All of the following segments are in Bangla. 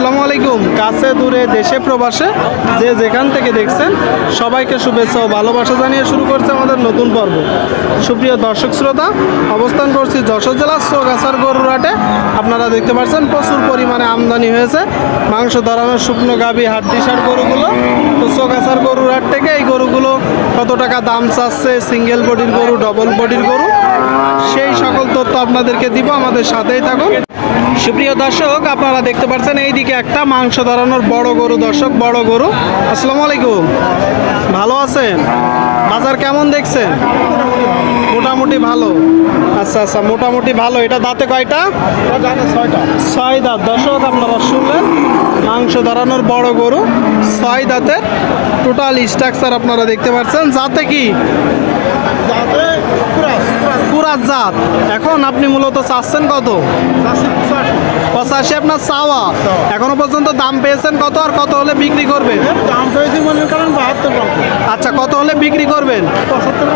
আসসালামু আলাইকুম। কাছে দূরে দেশে প্রবাসে যে যেখান থেকে দেখছেন, সবাইকে শুভেচ্ছা ও ভালোবাসা জানিয়ে শুরু করছে আমাদের নতুন পর্ব। সুপ্রিয় দর্শক শ্রোতা, অবস্থান করছি যশোর জেলার চৌগাছার গরুরহাটে আপনারা দেখতে পাচ্ছেন, প্রচুর পরিমাণে আমদানি হয়েছে। মাংস ধরানোর শুকনো গাভী হাড্ডিসার গরুগুলো। তো চৌগাছার গরুরহাট থেকে এই গরুগুলো কত টাকা দাম চাচ্ছে? সিঙ্গেল বডির গরু ডবল বডির গরু। সেই সকল তথ্য আপনাদেরকে দিব, আমাদের সাথেই থাকুন। সুপ্রিয় দর্শক, আপনারা দেখতে পাচ্ছেন এইদিকে একটা মাংস ধরানোর বড় গরু। দর্শক, বড় গরু। আসসালামু আলাইকুম। ভালো আছেন? বাজার কেমন দেখছেন? মোটামুটি ভালো। আচ্ছা আচ্ছা মোটামুটি ভালো। এটা দাঁতে কয়টা? ছয় দাঁত। দর্শক, আপনারা শুনলেন, মাংস ধরানোর বড় গরু, ছয় দাঁতের টোটাল স্ট্রাকচার আপনারা দেখতে পাচ্ছেন। যাতে কি? পুরাত জাত। এখন আপনি মূলত চাচ্ছেন কত? পঁচাশি আপনার চাওয়া। এখনও পর্যন্ত দাম পেয়েছেন কত আর কত হলে বিক্রি করবেন? দাম পেয়েছি মনে করেন বাহাত্তর আচ্ছা কত হলে বিক্রি করবেন? পঁচাত্তর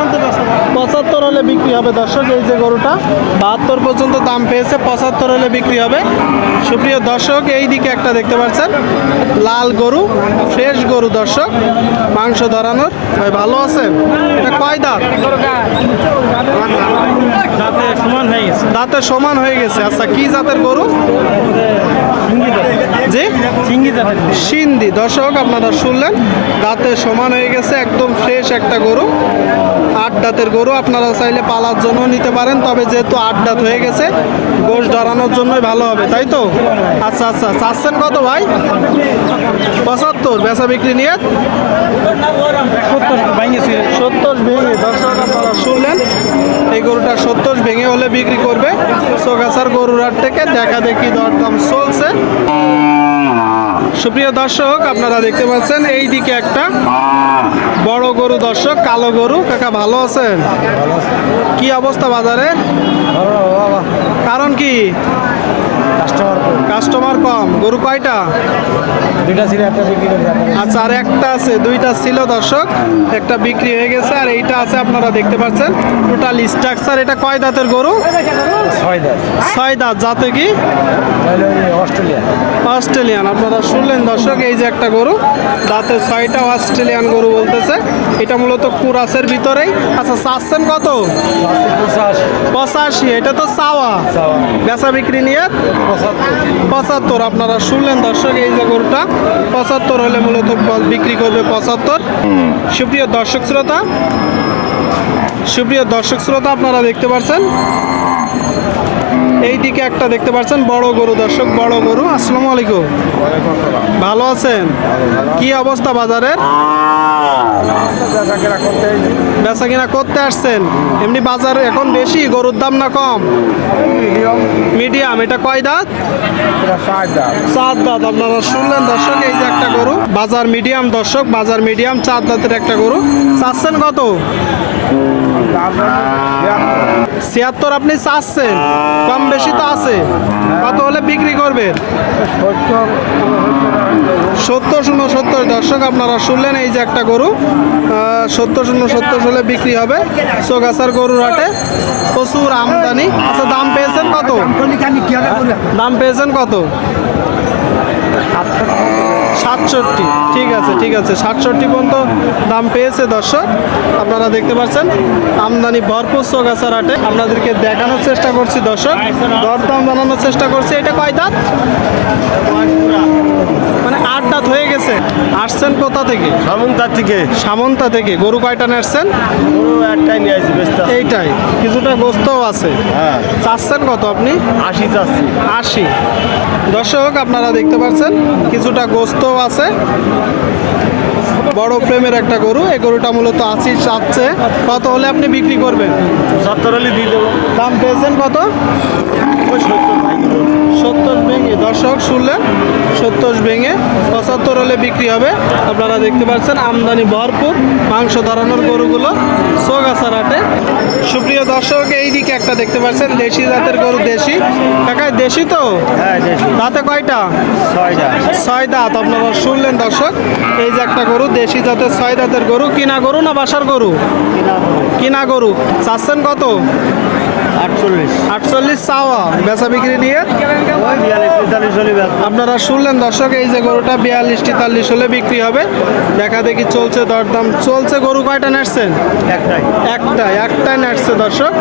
বিক্রি হবে। দর্শক, এই যে গরুটা, বাহাত্তর পর্যন্ত দাম পেয়েছে, পঁচাত্তর হলে বিক্রি হবে। সুপ্রিয় দর্শক, এই দিকে একটা দেখতে পাচ্ছেন, লাল গরু, ফ্রেশ গরু দর্শক, মাংস ধরানোর। ভাই, ভালো এটা কয় দাঁত? দাঁতে সমান হয়ে গেছে দাঁতে সমান হয়ে গেছে। আচ্ছা কি জাতের গরু? জি সিন্ধি দর্শক আপনারা শুনলেন দাঁতে সমান হয়ে গেছে একদম ফ্রেশ একটা গরু। আট দাঁতের গরু আপনারা চাইলে পালার জন্য নিতে পারেন তবে যেহেতু আট দাঁত হয়ে গেছে গোশ ধরানোর জন্যই ভালো হবে তাই তো? আচ্ছা আচ্ছা চাচ্ছেন কত ভাই? পঁচাত্তর বেচা বিক্রি নিয়ে? সত্তর ভাঙেছে সত্তর ভেঙে দর্শক আপনারা শুনলেন এই গরুটা সত্তর ভেঙে হলে বিক্রি করবে। সোগাছার গরুর হাট থেকে দেখা দেখি দরদাম চলছে। সুপ্রিয় দর্শক, আপনারা দেখতে পাচ্ছেন এই দিকে একটা বড় গরু দর্শক, কালো গরু। কাকা, ভালো আছেন? কি অবস্থা বাজারে? কারণ কি? কাস্টমার কাস্টমার কম? গরু কয়টা? দুইটা ছিল একটা বিক্রি করে আচ্ছা আর একটা আছে দুইটা ছিল দর্শক। একটা বিক্রি হয়ে গেছে আর এইটা আছে আপনারা দেখতে পাচ্ছেন। টোটাল স্ট্রাকচার এটা কয় দাঁতের গরু? ছয় দাস ছয় দাঁত যাতে কি? Australia Australian. আপনারা শুনলেন দর্শক এই যে একটা গরু। দাঁতে ছয়টা অস্ট্রেলিয়ান গরু বলতেছে। এটা মূলত কুরাসের ভিতরেই। আচ্ছা চাচ্ছেন কত? পঁচাশি। পঁচাশি এটা তো চাওয়া। বেচা বিক্রি নিয়ে? পঁচাত্তর আপনারা শুনলেন দর্শক এই যে গরুটা পঁচাত্তর হলে মূলত বিক্রি করবে পঁচাত্তর। সুপ্রিয় দর্শক শ্রোতা সুপ্রিয় দর্শক শ্রোতা আপনারা দেখতে পাচ্ছেন এই দিকে একটা দেখতে পাচ্ছেন বড় গরু দর্শক বড় গরু। আসসালামু আলাইকুম। ভালো আছেন? কি অবস্থা বাজারের? বেচা কিনা করতে আসছেন। এমনি বাজার এখন বেশি গরুর দাম না কম? মিডিয়াম। এটা কয় দাঁত? চার দাঁত আপনারা শুনলেন দর্শক এই যে একটা গরু। বাজার মিডিয়াম দর্শক বাজার মিডিয়াম চার দাঁতের একটা গরু। চাচ্ছেন কত? ছিয়াত্তর আপনি চাচ্ছেন কম বেশি তো আছে। কত হলে বিক্রি করবেন? সত্তর শূন্য সত্তর দর্শক আপনারা শুনলেন এই যে একটা গরু। সত্তর শূন্য সত্তর হলে বিক্রি হবে চোগাছার গরুর হাটে। প্রচুর আমদানি। আচ্ছা দাম পেয়েছেন কত? দাম পেয়েছেন কত? সাতষট্টি। ঠিক আছে ঠিক আছে, সাতষট্টি পর্যন্ত দাম পেয়েছে দর্শক। আপনারা দেখতে পাচ্ছেন, আমদানি ভরপুর চোগাছার হাটে আপনাদেরকে দেখানোর চেষ্টা করছি দর্শক। দরদাম বানানোর চেষ্টা করছি। এটা কয় দাঁত? আট দাঁত হয়ে গেছে। আসছেন কোথা থেকে? সামন্তার থেকে। সামন্তা থেকে। গরু কয়টা নাড়ছেন পুরো একটাই নিয়ে আসি এইটাই। কিছুটা গোস্তও আছে। হ্যাঁ। চাচ্ছেন কত আপনি? আশি চাচ্ছি। আশি। দর্শক আপনারা দেখতে পাচ্ছেন কিছুটা গোস্তও আছে। বড় ফ্রেমের একটা গরু। এই গরুটা মূলত আশি চাচ্ছে। কত হলে আপনি বিক্রি করবেন? সত্তর হলে দিয়ে দেবো। দাম পেয়েছেন কত? সত্তর সত্তর ভেঙে দর্শক শুনলেন? সত্তর ভেঙে পঁচাত্তর হলে বিক্রি হবে। আপনারা দেখতে পাচ্ছেন আমদানি ভরপুর মাংস ধরানোর গরুগুলো সোগাছার হাটে সুপ্রিয় দর্শক এই দিকে একটা দেখতে পাচ্ছেন দেশি জাতের গরু দেশি। কাকায় দেশি তো? হ্যাঁ দাঁতে কয়টা? ছয় দাঁত। আপনারা শুনলেন দর্শক? এই যে একটা গরু দেশি জাতের ছয় দাঁতের গরু কিনা গরু না বাসার গরু। কিনা গরু। চাচ্ছেন কত? আটচল্লিশ। আটচল্লিশ চাওয়া বেচা বিক্রি নিয়ে? আপনারা শুনলেন দর্শক এই যে গরুটা বিয়াল্লিশ তেতাল্লিশ হলে বিক্রি হবে। দেখা দেখি চলছে দরদাম চলছে। গরু কয়টা নাড়ছেন? একটাই। একটা একটা নাড়ছে দর্শক।